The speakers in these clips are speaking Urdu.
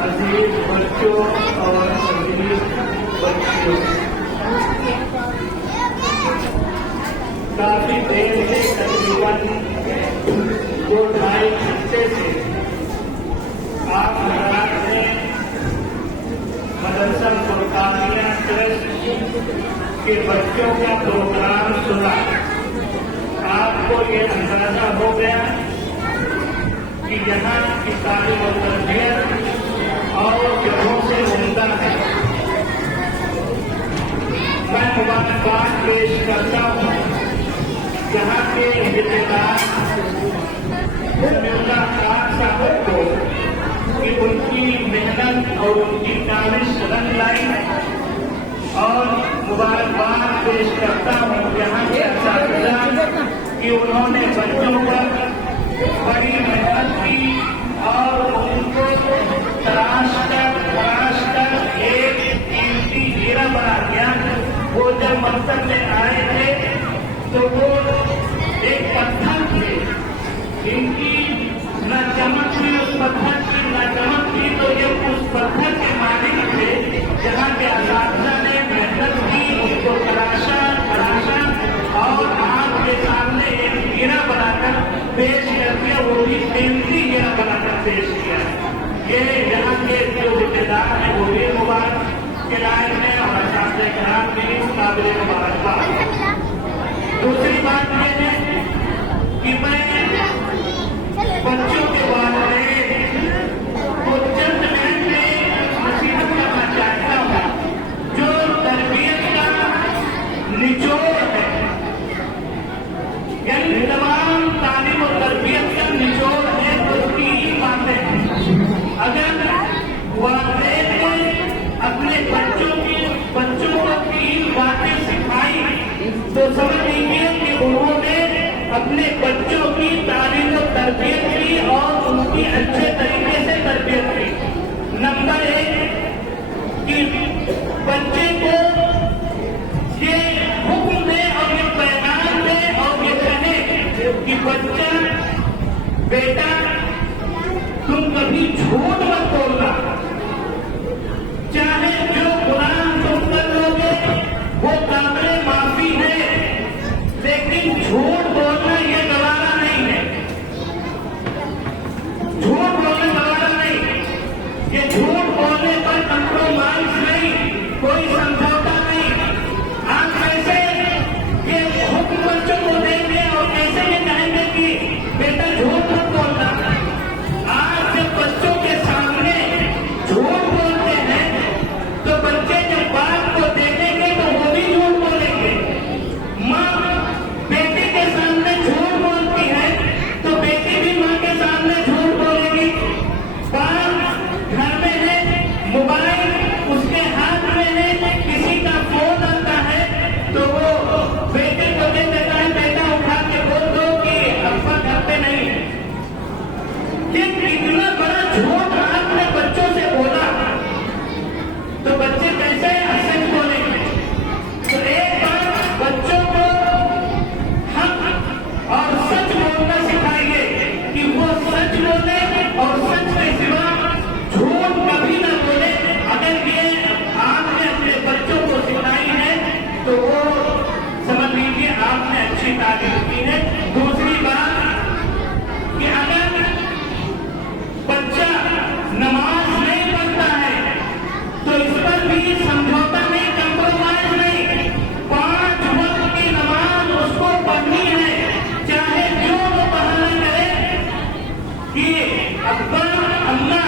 عزیز بچوں اور عزیز بچیوں، کافی دیر سے تقریباً 2-2.5 گھنٹے سے آپ حضرات نے مدرسہ فرقانیہ ٹرسٹ کے بچوں کا پروگرام سنا۔ آپ کو یہ اندازہ ہو گیا کہ یہاں کی تعلیم و تربیت اور جگہوں سے عمدہ ہے۔ میں مبارکباد پیش کرتا ہوں یہاں کے انتظار مرزا خان صاحب کو کہ ان کی محنت اور ان کی کاوش رنگ لائی، اور مبارکباد پیش کرتا ہوں یہاں کے اساتذہ کہ انہوں نے بچوں پر بڑی محنت کی اور ان کو تراش کر ایک قیمتی ہیرا بنا دیا۔ وہ جب مقصد میں آئے تھے تو وہ ایک پتھر تھے، ان کی نہ چمک تھی، اس پتھر کی نہ چمک تھی، تو یہ اس پتھر کے مالک تھے جہاں کے اساتذہ نے محنت کی، ان کو تراشا اور آپ کے سامنے ایک ہیرا بنا کر پیش کر دیا، وہ بھی قیمتی ہیرا بنا کر پیش کیا۔ یہ یہاں کے جو رشتےدار ہیں وہ بھی مبارک کے لائق ہیں اور اساتذہ کرام بھی قابل مبارکباد۔ دوسری بات یہ ہے کہ میں بچوں کے بارے کو چند منٹ میں نصیحت کرنا چاہتا ہوں۔ جو تربیت کا نچوڑ ہے، یعنی تمام تعلیم و تربیت کا نچوڑ ہے، تو اس کی ہی باتیں ہیں۔ اگر والدین نے اپنے بچوں کو 3 باتیں سکھائی تو سمجھ لیجیے کہ انہوں نے اپنے بچوں کی تعلیم و تربیت کی اور ان کی اچھے طریقے سے تربیت کی۔ نمبر 1 کہ بچے کو یہ حکم دے اور یہ پیغام دے اور یہ کہے کہ بچہ بیٹا تم کبھی جھوٹ مت بولنا، چاہے جو گناہ تم کر لو گے وہ قابل معافی ہے، لیکن جھوٹ بولنا یہ گوارا نہیں ہے۔ جھوٹ بولنا گوارا نہیں، یہ جھوٹ بولنے پر کمپرومائز نہیں، کوئی سمجھوتا نہیں۔ آپ کیسے یہ حکم بچوں کو دیں گے اور کیسے یہ کہیں گے کہ بیٹا جھوٹ مت بولنا؟ آج جب بچوں کے سامنے جھوٹ بولتے ہیں تو بچے جب باپ کو دیکھیں گے تو وہ بھی جھوٹ بولیں گے۔ ماں بیٹے کے سامنے جھوٹ بولتی ہے تو بیٹی بھی ماں کے سامنے جھوٹ بولے گی۔ باپ گھر میں ہے، موبائل اس کے ہاتھ میں ہے، کسی کا فون آتا ہے تو وہ بیٹے کو دے دیتا ہے، بیٹا اٹھا کے بول دو کہ ابا گھر پہ نہیں ہے۔ یہ اتنا بڑا جھوٹ آپ نے بچوں سے بولا تو بچے کیسے سچ بولیں گے؟ تو ایک بار بچوں کو حق اور سچ بولنا سکھائیے کہ وہ سچ بولے اور سچ کے سوا جھوٹ کبھی نہ بولے۔ اگر یہ آپ نے اپنے بچوں کو سکھائی ہے تو وہ سمجھ لیجیے آپ نے اچھی تعلیم کی ہے۔ دوسری بات کہ اگر بچہ نماز نہیں پڑھتا ہے تو اس پر بھی سمجھوتا نہیں، کمپرومائز نہیں۔ 5 وقت کی نماز اس کو پڑھنی ہے، چاہے جو وہ بہانہ کرے کہ ابا اماں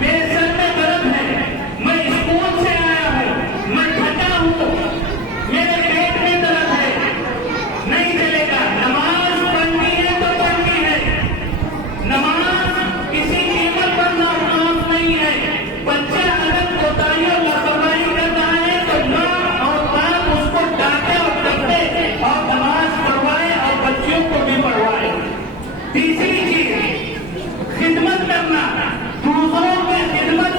میرے سر میں درد ہے، میں اسکول سے آیا ہوں، میں تھکا ہوں، میرے پیٹ میں درد ہے، نہیں چلے گا۔ نماز پڑھنی ہے تو پڑھنی ہے، نماز کسی قیمت پر معاف نہیں ہے۔ بچہ اگر کوتاہی اور لاپرواہی کرتا ہے تو ماں اور باپ اس کو ڈانٹے اور ڈپٹے اور نماز پڑھوائے اور بچیوں کو بھی پڑھوائے۔ تیسری چیز خدمت کرنا، دوسروں کی خدمت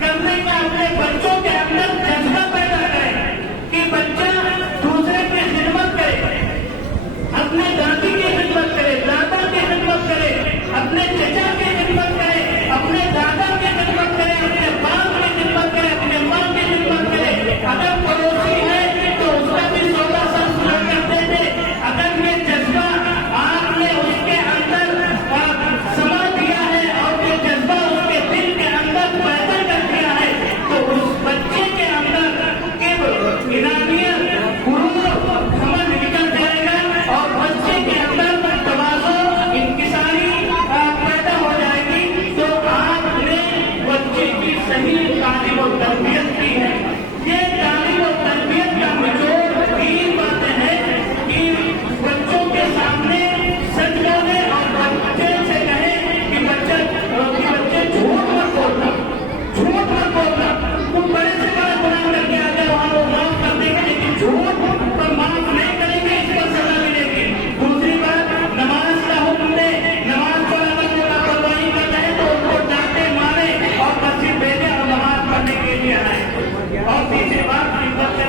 کرنے کا اپنے بچوں کے اندر جذبہ پیدا کرے کہ بچہ دوسرے کی خدمت کرے، اپنے دادی کی خدمت کرے، دادا کی خدمت کرے، اپنے چچا کی خدمت کرے،